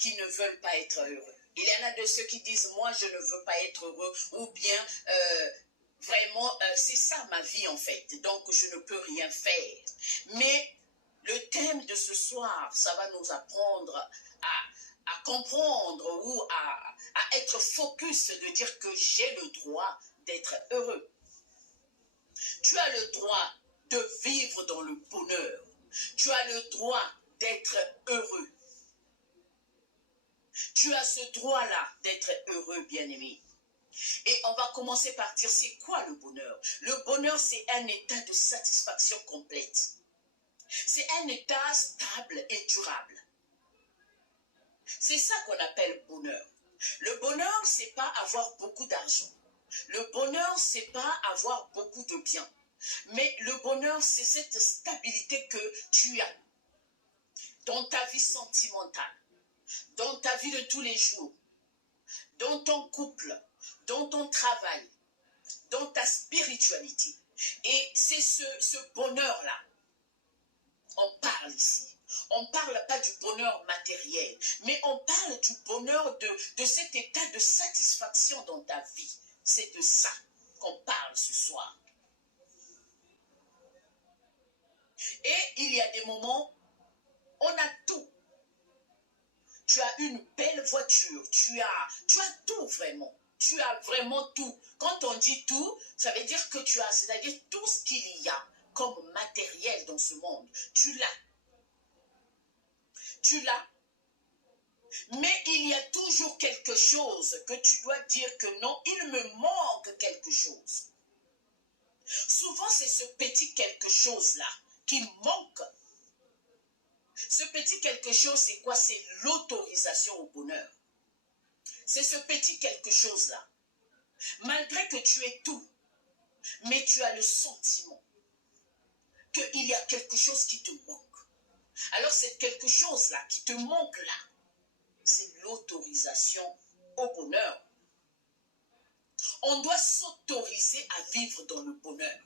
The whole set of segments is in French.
qui ne veulent pas être heureux. Il y en a de ceux qui disent, moi, je ne veux pas être heureux, ou bien, vraiment, c'est ça ma vie, en fait, donc je ne peux rien faire. Mais le thème de ce soir, ça va nous apprendre à comprendre ou à être focus, de dire que j'ai le droit d'être heureux. Tu as le droit de vivre dans le bonheur. Tu as le droit d'être heureux. Tu as ce droit-là d'être heureux, bien-aimé. Et on va commencer par dire, c'est quoi le bonheur? Le bonheur, c'est un état de satisfaction complète. C'est un état stable et durable. C'est ça qu'on appelle bonheur. Le bonheur, c'est pas avoir beaucoup d'argent. Le bonheur, c'est pas avoir beaucoup de biens. Mais le bonheur, c'est cette stabilité que tu as dans ta vie sentimentale, dans ta vie de tous les jours, dans ton couple, dans ton travail, dans ta spiritualité. Et c'est ce bonheur-là. On parle ici. On ne parle pas du bonheur matériel, mais on parle du bonheur de cet état de satisfaction dans ta vie. C'est de ça qu'on parle ce soir. Et il y a des moments, on a tout. Tu as une belle voiture, tu as tout vraiment. Tu as vraiment tout. Quand on dit tout, ça veut dire que tu as, c'est-à-dire tout ce qu'il y a comme matériel dans ce monde. Tu l'as. Tu l'as. Mais il y a toujours quelque chose que tu dois dire que non, il me manque quelque chose. Souvent, c'est ce petit quelque chose-là qui manque. Ce petit quelque chose, c'est quoi? C'est l'autorisation au bonheur. C'est ce petit quelque chose-là. Malgré que tu aies tout, mais tu as le sentiment qu'il y a quelque chose qui te manque. Alors, c'est quelque chose-là qui te manque là. C'est l'autorisation au bonheur. On doit s'autoriser à vivre dans le bonheur.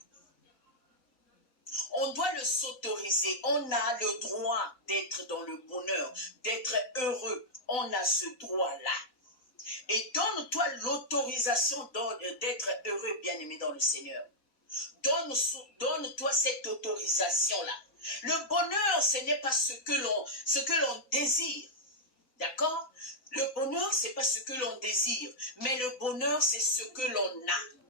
On doit le s'autoriser. On a le droit d'être dans le bonheur, d'être heureux. On a ce droit-là. Et donne-toi l'autorisation d'être heureux, bien-aimé dans le Seigneur. Donne-toi cette autorisation-là. Le bonheur, ce n'est pas ce que l'on désire. D'accord? Le bonheur, ce n'est pas ce que l'on désire. Mais le bonheur, c'est ce que l'on a.